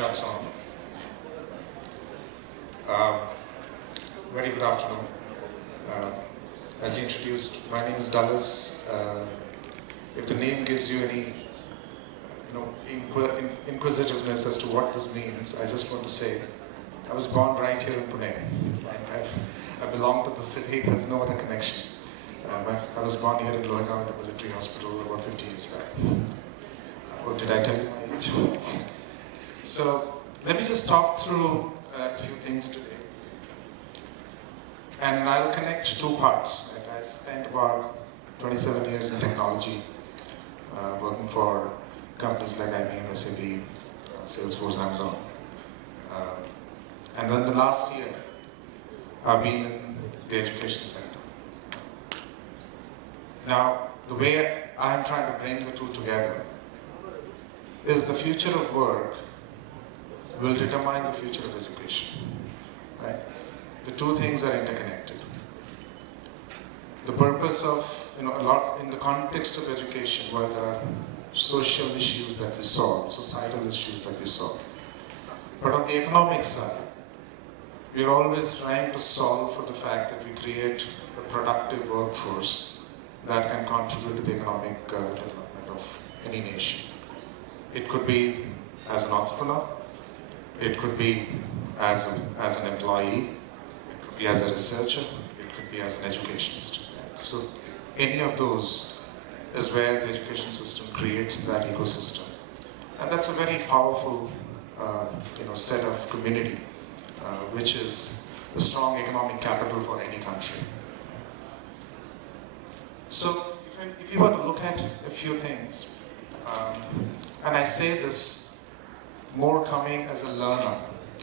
Shots on. Very good afternoon. As introduced, my name is Dallas. If the name gives you any inquisitiveness as to what this means, I just want to say, I was born right here in Pune. I belong to the city, there's no other connection. I was born here in Lohagaon, the military hospital, about 50 years back. Or did I tell you my age? So, let me just talk through a few things today. And I'll connect two parts. Right? I spent about 27 years in technology, working for companies like IBM, SAP, Salesforce, Amazon. And then the last year, I've been in the education sector. Now, the way I'm trying to bring the two together is the future of work will determine the future of education, right? The two things are interconnected. The purpose of, a lot in the context of education, where there are social issues that we solve, societal issues that we solve. But on the economic side, we are always trying to solve for the fact that we create a productive workforce that can contribute to the economic development of any nation. It could be as an entrepreneur, it could be as an employee, it could be as a researcher, it could be as an educationist. So any of those is where the education system creates that ecosystem. And that's a very powerful set of community, which is a strong economic capital for any country. So if you were to look at a few things, and I say this more coming as a learner,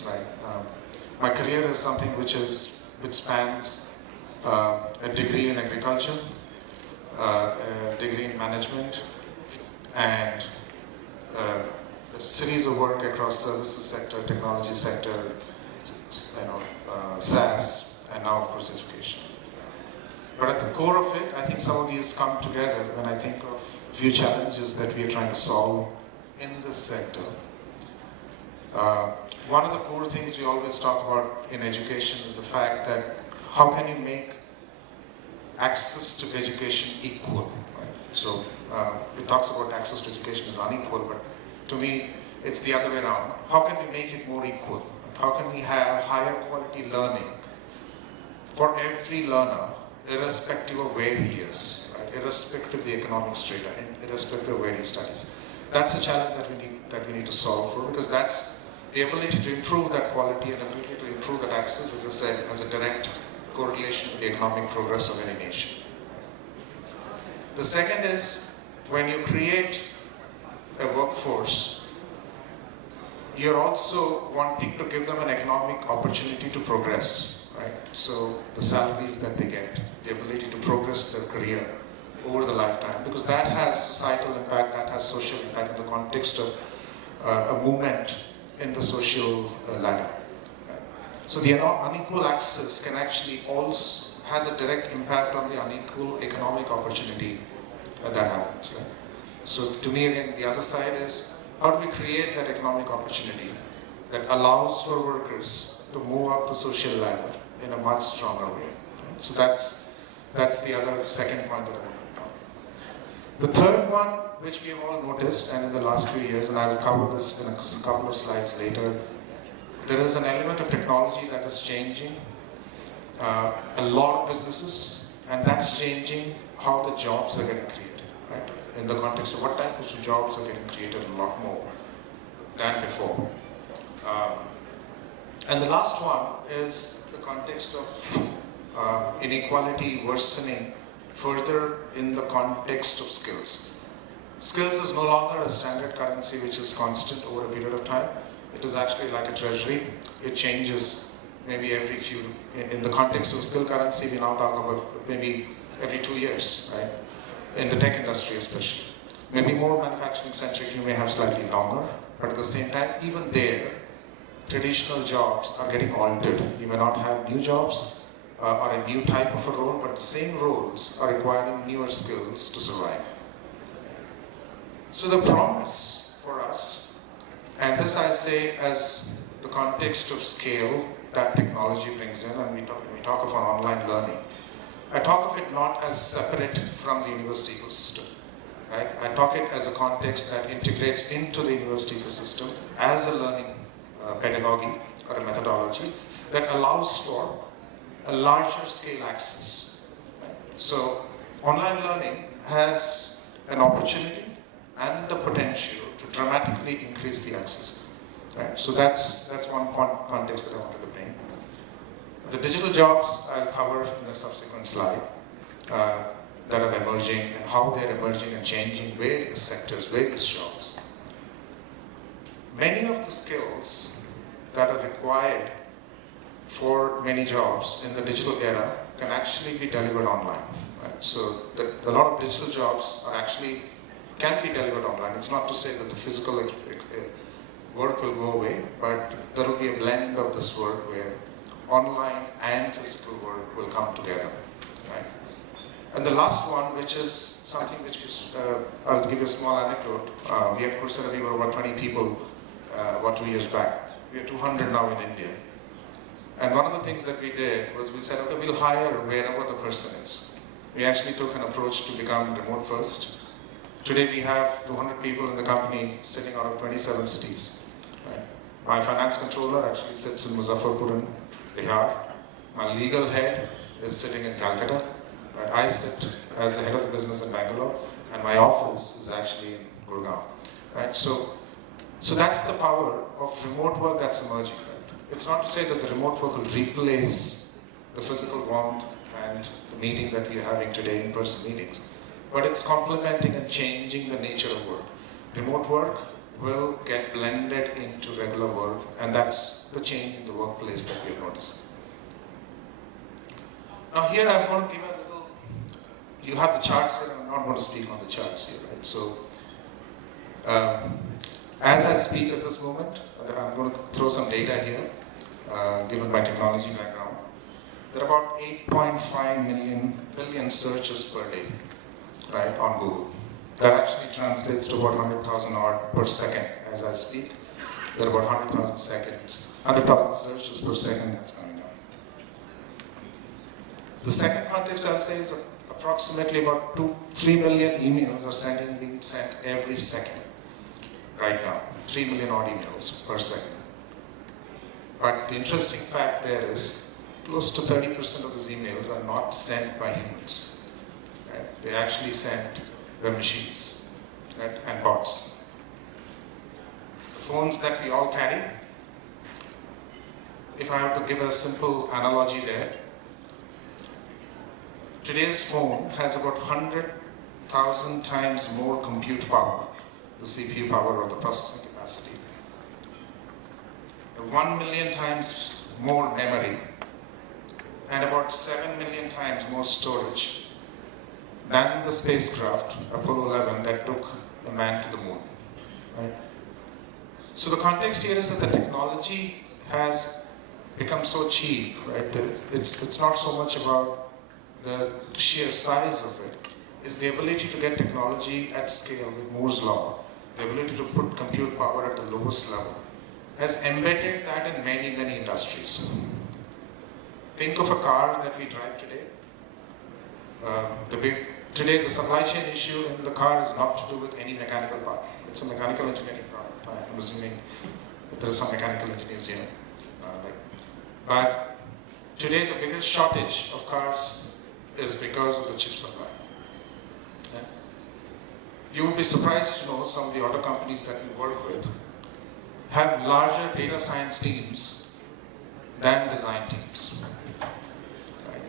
right? My career is something which spans a degree in agriculture, a degree in management, and a series of work across services sector, technology sector, SaaS, and now of course education. But at the core of it, I think some of these come together when I think of a few challenges that we are trying to solve in this sector. One of the core things we always talk about in education is the fact that how can you make access to education equal, right? So it talks about access to education is unequal, but to me, it's the other way around. How can we make it more equal? How can we have higher quality learning for every learner, irrespective of where he is, right? Irrespective of the economic strata, irrespective of where he studies? That's a challenge that we need to solve for, because that's the ability to improve that quality and ability to improve that access, as I said, has a direct correlation with the economic progress of any nation. The second is, when you create a workforce, you're also wanting to give them an economic opportunity to progress, right? So the salaries that they get, the ability to progress their career over the lifetime, because that has societal impact, that has social impact in the context of a movement in the social ladder. So the unequal access can actually also has a direct impact on the unequal economic opportunity that happens. Right? So to me, again, the other side is, how do we create that economic opportunity that allows for workers to move up the social ladder in a much stronger way? Right? So that's the other second point that I want to talk about. The third one, which we have all noticed, and in the last few years, and I will cover this in a couple of slides later, there is an element of technology that is changing a lot of businesses, and that's changing how the jobs are getting created, right? In the context of what type of jobs are getting created a lot more than before. And the last one is the context of inequality worsening further in the context of skills. Skills is no longer a standard currency which is constant over a period of time. It is actually like a treasury. It changes maybe in the context of skill currency, we now talk about maybe every 2 years, right? In the tech industry especially. Maybe more manufacturing centric, you may have slightly longer, but at the same time, even there, traditional jobs are getting altered. You may not have new jobs or a new type of a role, but the same roles are requiring newer skills to survive. So the promise for us And this I say as the context of scale that technology brings in, and we talk of online learning. I talk of it not as separate from the university ecosystem. Right? I talk it as a context that integrates into the university ecosystem as a learning pedagogy or a methodology that allows for a larger scale access. Right? So online learning has an opportunity and the potential to dramatically increase the access. Right? So that's one context that I wanted to bring. The digital jobs I'll cover in the subsequent slide. That are emerging and how they're emerging and changing various sectors, various jobs. Many of the skills that are required for many jobs in the digital era can actually be delivered online. Right? So a lot of digital jobs can be delivered online. It's not to say that the physical work will go away, but there will be a blend of this work where online and physical work will come together. Right? And the last one, which is something which is, I'll give you a small anecdote. We at Coursera, we were about 20 people about 2 years back. We are 200 now in India. And one of the things that we did was we said, okay, we'll hire wherever the person is. We actually took an approach to become remote first. Today we have 200 people in the company sitting out of 27 cities. Right? My finance controller actually sits in Muzaffarpur in Bihar. My legal head is sitting in Calcutta. I sit as the head of the business in Bangalore, and my office is actually in Gurgaon. Right? So that's the power of remote work that's emerging. Right? It's not to say that the remote work will replace the physical warmth and the meeting that we are having today, in-person meetings, but it's complementing and changing the nature of work. Remote work will get blended into regular work, and that's the change in the workplace that we have noticed. Now here I'm going to give a you have the charts here, I'm not going to speak on the charts here, right? So, as I speak at this moment, I'm going to throw some data here, given my technology background. There are about 8.5 billion searches per day, right, on Google. That actually translates to about 100,000 odd per second as I speak. There are about 100,000 searches per second that's coming up. The second context I'll say is approximately about 3 million emails are being sent every second right now. 3 million odd emails per second. But the interesting fact there is close to 30% of those emails are not sent by humans. Right? They actually sent by machines, right? And bots. The phones that we all carry, if I have to give a simple analogy there, today's phone has about 100,000 times more compute power, the CPU power or the processing capacity, 1 million times more memory, and about 7 million times more storage than the spacecraft, Apollo 11, that took a man to the moon. Right? So the context here is that the technology has become so cheap, right? It's not so much about the sheer size of it, is the ability to get technology at scale with Moore's law, the ability to put compute power at the lowest level, has embedded that in many, many industries. Think of a car that we drive today. Today the supply chain issue in the car is not to do with any mechanical part. It's a mechanical engineering product. I'm assuming that there are some mechanical engineers here. But today the biggest shortage of cars is because of the chip supply. Okay? You would be surprised to know some of the auto companies that we work with have larger data science teams than design teams. Right?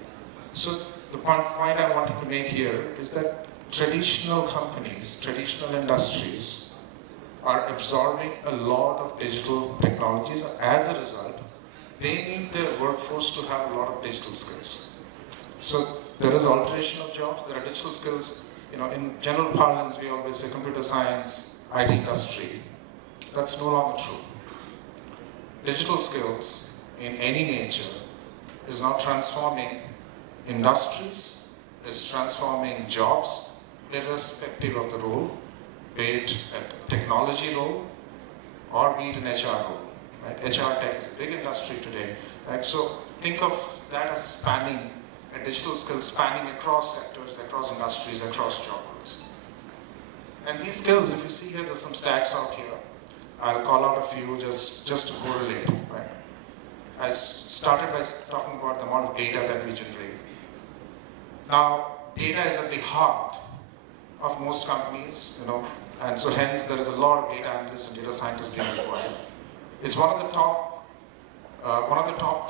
So the point I wanted to make here is that traditional companies, traditional industries are absorbing a lot of digital technologies. As a result, they need their workforce to have a lot of digital skills. So there is alteration of jobs, there are digital skills. You know, in general parlance, we always say computer science, IT industry. That's no longer true. Digital skills in any nature is now transforming industries, is transforming jobs, irrespective of the role, be it a technology role, or be it an HR role. Right? HR tech is a big industry today. Right? So think of that as spanning, a digital skill spanning across sectors, across industries, across job roles. And these skills, if you see here, there's some stats out here. I'll call out a few just to correlate. Right? I started by talking about the amount of data that we generate. Now, data is at the heart of most companies, and so hence there is a lot of data analysts and data scientists being required. It's one of the top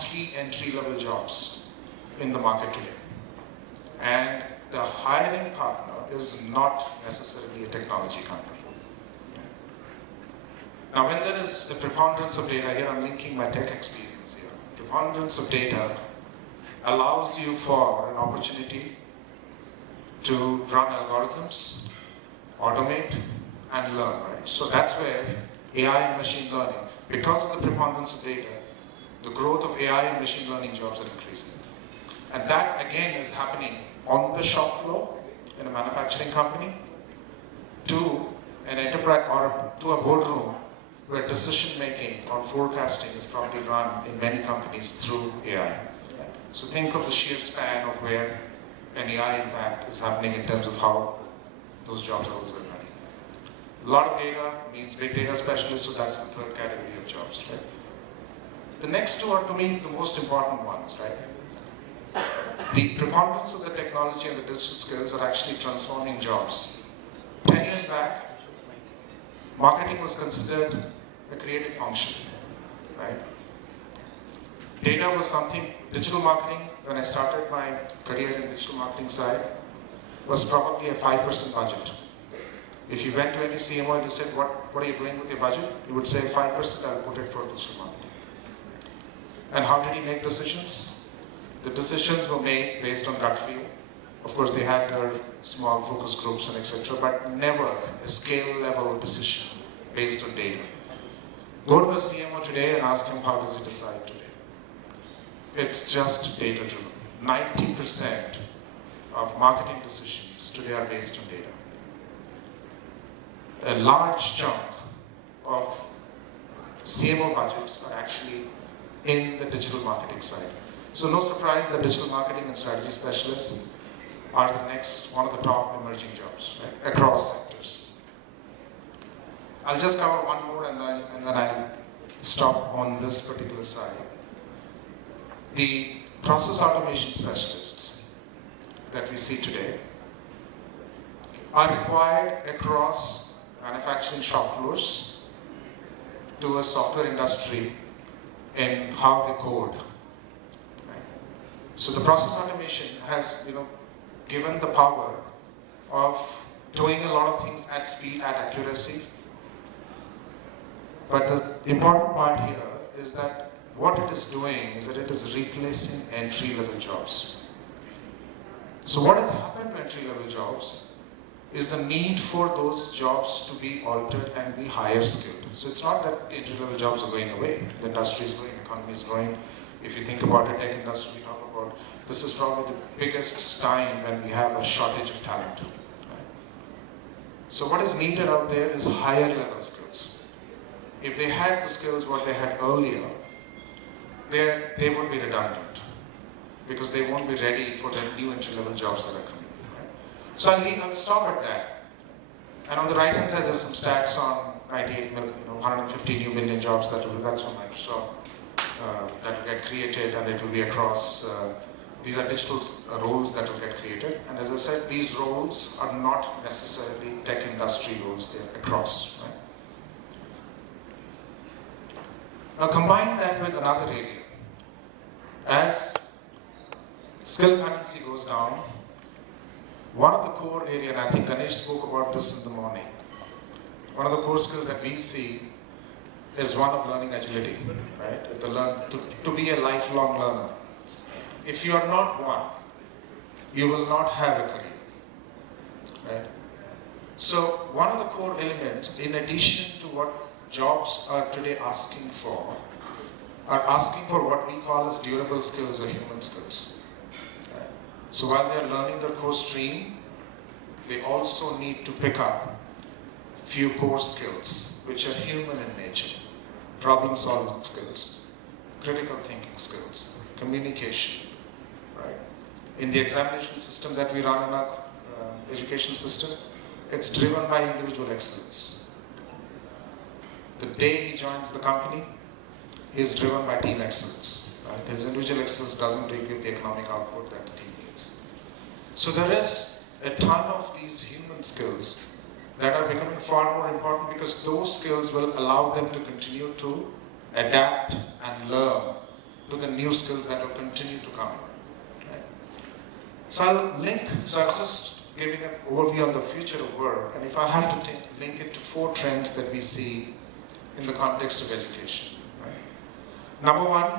3 entry-level jobs in the market today. And the hiring partner is not necessarily a technology company. Now, when there is a preponderance of data, here I'm linking my tech experience here. Preponderance of data allows you for an opportunity to run algorithms, automate, and learn, right? So that's where AI and machine learning, because of the preponderance of data, the growth of AI and machine learning jobs are increasing. And that, again, is happening on the shop floor in a manufacturing company to an enterprise or to a boardroom where decision-making or forecasting is probably run in many companies through AI. So think of the sheer span of where an AI impact is happening in terms of how those jobs are also running. A lot of data means big data specialists, so that's the third category of jobs, right? The next two are, to me, the most important ones, right? The preponderance of the technology and the digital skills are actually transforming jobs. 10 years back, marketing was considered a creative function, right? Data was something, digital marketing, when I started my career in the digital marketing side, was probably a 5% budget. If you went to any CMO and you said, what are you doing with your budget? You would say 5%, I'll put it for digital marketing. And how did he make decisions? The decisions were made based on gut feel. Of course, they had their small focus groups and etc., but never a scale level decision based on data. Go to a CMO today and ask him how does he decide today. It's just data driven. 90% of marketing decisions today are based on data. A large chunk of CMO budgets are actually in the digital marketing side. So no surprise that digital marketing and strategy specialists are the next, one of the top emerging jobs, right, across sectors. I'll just cover one more and then I'll stop on this particular side. The process automation specialists that we see today are required across manufacturing shop floors to a software industry in how they code. Right? So the process automation has, given the power of doing a lot of things at speed, at accuracy. But the important part here is that what it is doing is that it is replacing entry-level jobs. So what has happened to entry-level jobs is the need for those jobs to be altered and be higher skilled. So it's not that the entry-level jobs are going away. The industry is growing, the economy is growing. If you think about the tech industry, we talk about, this is probably the biggest time when we have a shortage of talent. Right? So what is needed out there is higher level skills. If they had the skills what they had earlier, they would be redundant because they won't be ready for the new entry-level jobs that are coming in. Right? So I'll stop at that. And on the right-hand side, there's some stats on 98 million, 150 new million jobs that's from Microsoft that will get created, and it will be across. These are digital roles that will get created. And as I said, these roles are not necessarily tech industry roles; they're across. Right? Now combine that with another area. As skill currency goes down, one of the core areas, and I think Ganesh spoke about this in the morning, one of the core skills that we see is one of learning agility, right? To be a lifelong learner. If you are not one, you will not have a career, right? So one of the core elements, in addition to what jobs are today asking for, are asking for what we call as durable skills or human skills. Right? So while they are learning their core stream, they also need to pick up few core skills, which are human in nature. Problem-solving skills, critical thinking skills, communication, right? In the examination system that we run in our education system, it's driven by individual excellence. The day he joins the company, he is driven by team excellence. Right? His individual excellence doesn't give the economic output that the team needs. So there is a ton of these human skills that are becoming far more important because those skills will allow them to continue to adapt and learn to the new skills that will continue to come in. Right? So I was just giving an overview on the future of work, and if I have to link it to 4 trends that we see in the context of education. Right? Number one,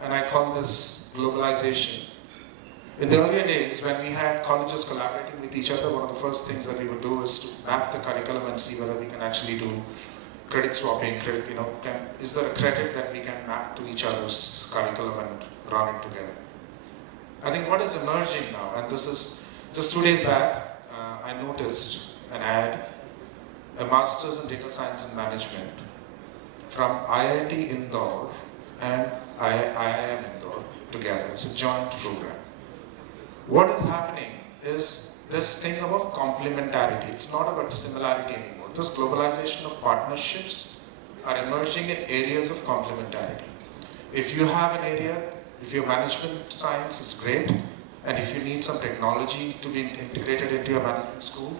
and I call this globalization. In the earlier days, when we had colleges collaborating with each other, one of the first things that we would do is to map the curriculum and see whether we can actually do credit swapping. Is there a credit that we can map to each other's curriculum and run it together? I think what is emerging now, and this is just 2 days back, I noticed an ad, a master's in data science and management from IIT Indore and IIM Indore together. It's a joint program. What is happening is this thing about complementarity. It's not about similarity anymore. This globalization of partnerships are emerging in areas of complementarity. If you have an area, if your management science is great, and if you need some technology to be integrated into your management school,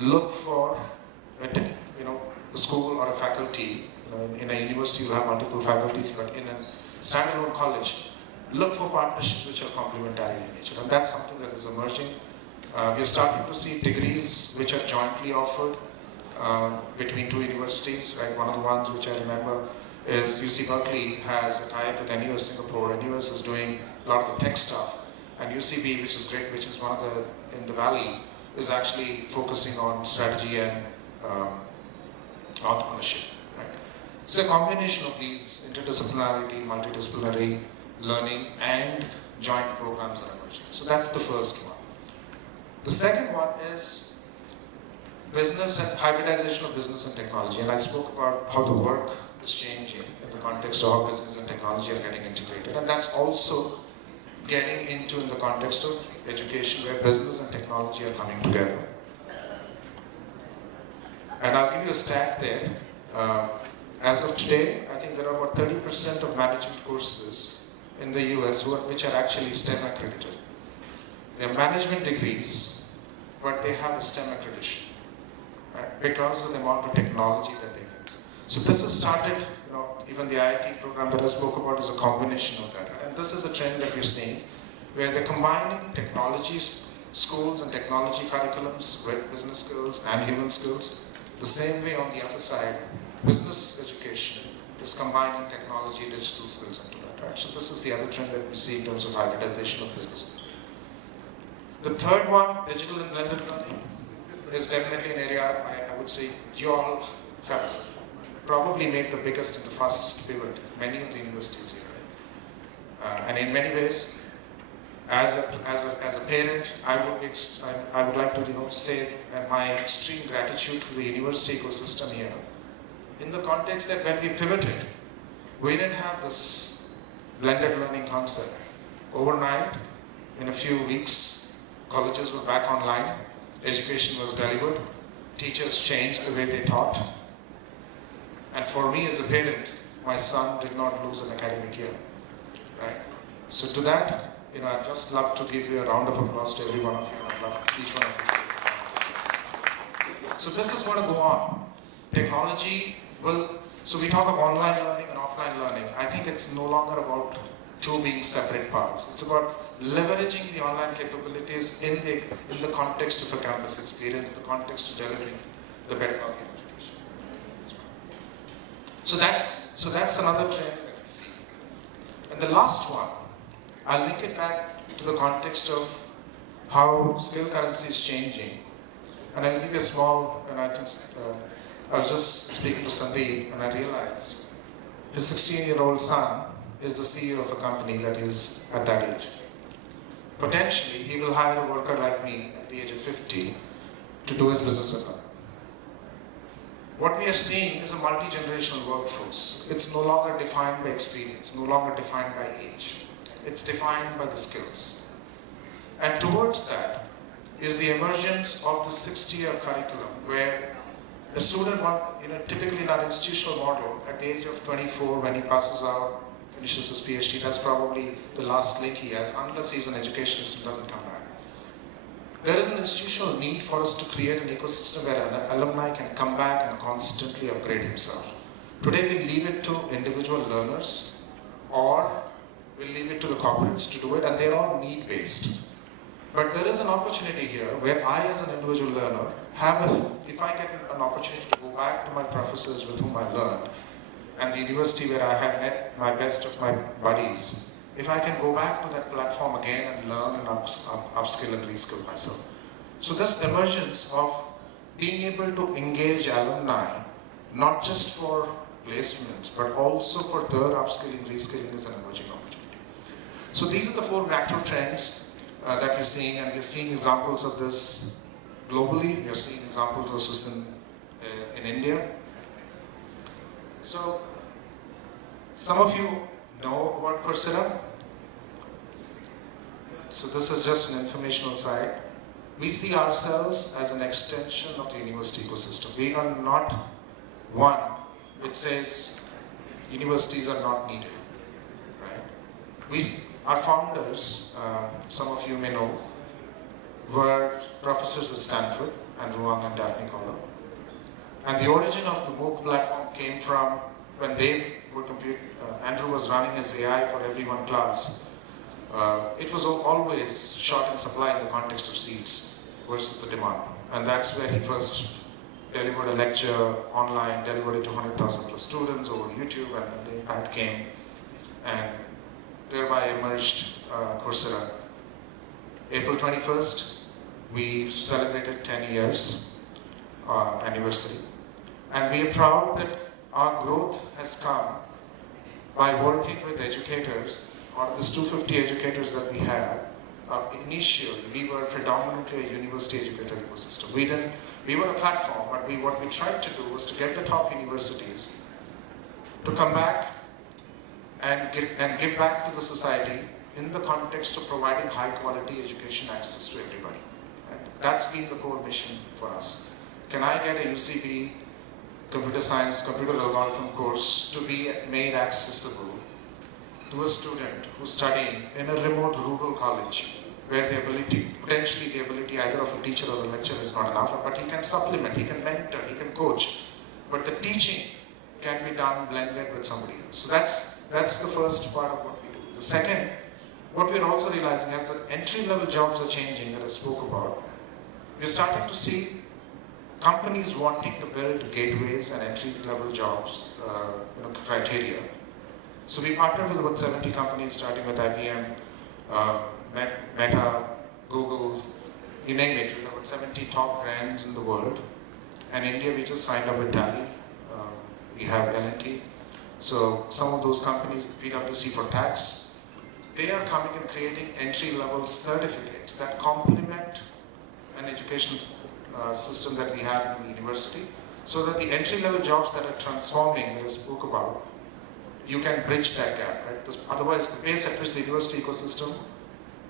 look for a school or a faculty. In a university you'll have multiple faculties, but in a standalone college, look for partnerships which are complementary in nature, and that's something that is emerging. We are starting to see degrees which are jointly offered between 2 universities. Right? One of the ones which I remember is UC Berkeley has a tie-up with NUS Singapore. NUS is doing a lot of the tech stuff, and UCB, which is great, which is one of the in the valley, is actually focusing on strategy and entrepreneurship. Right? So a combination of these interdisciplinarity, multidisciplinary learning and joint programs are emerging. So that's the first one. The second one is business and hybridization of business and technology. And I spoke about how the work is changing in the context of how business and technology are getting integrated. And that's also getting into in the context of education where business and technology are coming together. And I'll give you a stat there. As of today, I think there are about 30% of management courses in the US which are actually STEM accredited. They're management degrees, but they have a STEM accreditation, right? Because of the amount of technology that they have. So this has started, even the IIT program that I spoke about is a combination of that. And this is a trend that we're seeing, where they're combining technology schools and technology curriculums with business skills and human skills. The same way on the other side, business education is combining technology, digital skills into that. Right? So this is the other trend that we see in terms of hybridization of business. The third one, digital and blended learning, is definitely an area I would say you all have probably made the biggest and the fastest pivot, many of the universities here. And in many ways, as a parent, I would like to say my extreme gratitude for the university ecosystem here, in the context that when we pivoted, we didn't have this blended learning concept. Overnight, in a few weeks, colleges were back online, education was delivered, teachers changed the way they taught. And for me as a parent, my son did not lose an academic year. Right? So to that, I'd just love to give you a round of applause to every one of you. I'd love each one of you. So this is going to go on. Technology will, so we talk of online learning and offline learning. I think it's no longer about two being separate parts. It's about leveraging the online capabilities in the context of a campus experience, the context of delivering the pedagogy of education. So that's another trend that we see. And the last one, I'll link it back to the context of how skill currency is changing. And I'll give you a small, I was just speaking to Sandeep and I realized his 16-year-old son is the CEO of a company that is at that age. Potentially, he will hire a worker like me at the age of 50 to do his business development. what we are seeing is a multi-generational workforce. It's no longer defined by experience, no longer defined by age. It's defined by the skills. And towards that is the emergence of the 60-year curriculum, where a student, typically in our institutional model, at the age of 24, when he passes out, finishes his PhD, that's probably the last link he has, unless he's an educationist and doesn't come back. There is an institutional need for us to create an ecosystem where an alumni can come back and constantly upgrade himself. Today we leave it to individual learners, or we leave it to the corporates to do it, and they're all need-based. But there is an opportunity here where I, as an individual learner, if I get an opportunity to go back to my professors with whom I learned, and the university where I had met my best of my buddies, if I can go back to that platform again and learn and upskill and reskill myself. So this emergence of being able to engage alumni, not just for placements, but also for their upskilling, reskilling is an emerging opportunity. So these are the 4 macro trends that we're seeing, and we're seeing examples of this globally. We're seeing examples of this in India. So some of you know about Coursera. So this is just an informational side. We see ourselves as an extension of the university ecosystem. We are not one which says universities are not needed, right? Our founders, some of you may know, were professors at Stanford, Andrew Wang and Daphne Koller. And the origin of the MOOC platform came from when they were Andrew was running his AI for every one class. It was always short in supply in the context of seats versus the demand. And that's where he first delivered a lecture online, delivered it to 100,000 plus students over YouTube, and then the impact came, and thereby emerged Coursera. April 21st, we celebrated 10 years anniversary. And we are proud that our growth has come by working with educators, or these 250 educators that we have. Initially, we were predominantly a university educator ecosystem. We were a platform, but what we tried to do was to get the top universities to come back and give back to the society in the context of providing high quality education access to everybody. And that's been the core mission for us. Can I get a UCB computer science, computer algorithm course to be made accessible to a student who's studying in a remote rural college, where potentially the ability either of a teacher or a lecturer is not enough, but he can supplement, he can mentor, he can coach, but the teaching can be done blended with somebody else. So that's the first part of what we do. The second, what we're also realizing is that entry-level jobs are changing, that I spoke about. We're starting to see companies wanting to build gateways and entry-level jobs, criteria. So we partnered with about 70 companies, starting with IBM, Meta, Google, you name it. There are about 70 top brands in the world. And India, we just signed up with Tally. We have L&T. So some of those companies, PwC for tax, they are coming and creating entry-level certificates that complement an education system that we have in the university, so that the entry-level jobs that are transforming, that I spoke about, you can bridge that gap, right? Otherwise, the pace at which the university ecosystem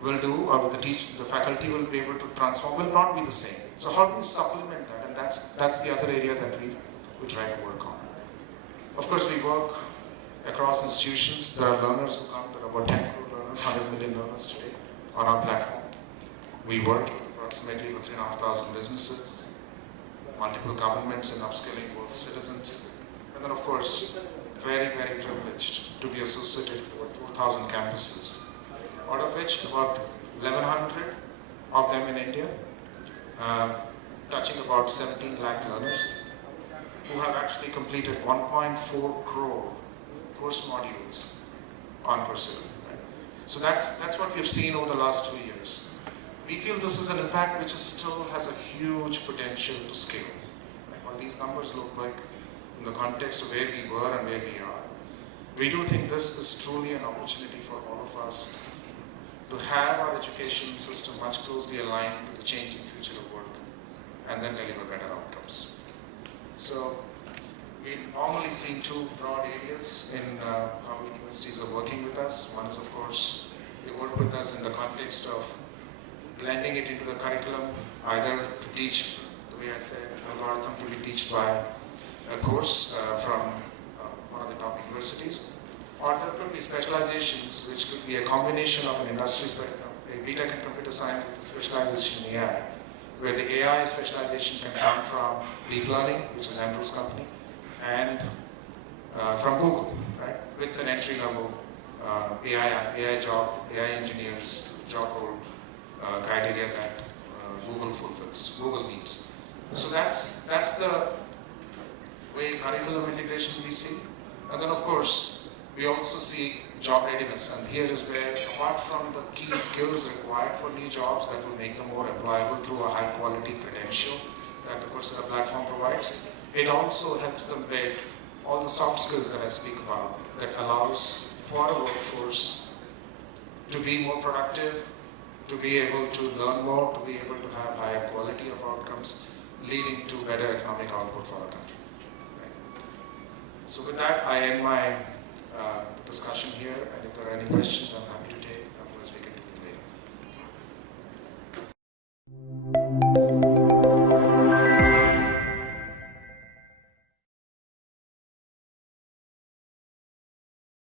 will do, or the faculty will be able to transform, will not be the same. So how do we supplement that? And that's the other area that we try to work on. Of course, we work across institutions. There are learners who come. There are about 10 crore learners, 100 million learners today on our platform. We work with approximately 3,500 businesses, multiple governments in upskilling both citizens, and then of course, very, very privileged to be associated with about 4,000 campuses, out of which about 1,100 of them in India, touching about 17 lakh learners, who have actually completed 1.4 crore course modules on Coursera. Right? So that's what we've seen over the last 2 years. We feel this is an impact which still has a huge potential to scale. Right? While these numbers look like, in the context of where we were and where we are, we do think this is truly an opportunity for all of us to have our education system much closely aligned with the changing future of work, and then deliver better outcomes. So we normally see two broad areas in how universities are working with us. One is, of course, they work with us in the context of blending it into the curriculum, either to teach, the way I said, algorithm to be taught by a course from one of the top universities, or there could be specializations, which could be a combination of an industry, a BTech in computer science with a specialization in AI, where the AI specialization can come from deep learning, which is Andrew's company, and from Google, right, with an entry-level AI job, AI engineers job role criteria that Google fulfills, Google needs. So that's the way curriculum integration we see. And then, of course, we also see job readiness, and here is where, apart from the key skills required for new jobs that will make them more employable through a high-quality credential that the Coursera platform provides, it also helps them build all the soft skills that I speak about that allows for a workforce to be more productive, to be able to learn more, to be able to have higher quality of outcomes, leading to better economic output for our country. Right. So with that, I end my discussion here, and if there are any questions, I'm happy to take.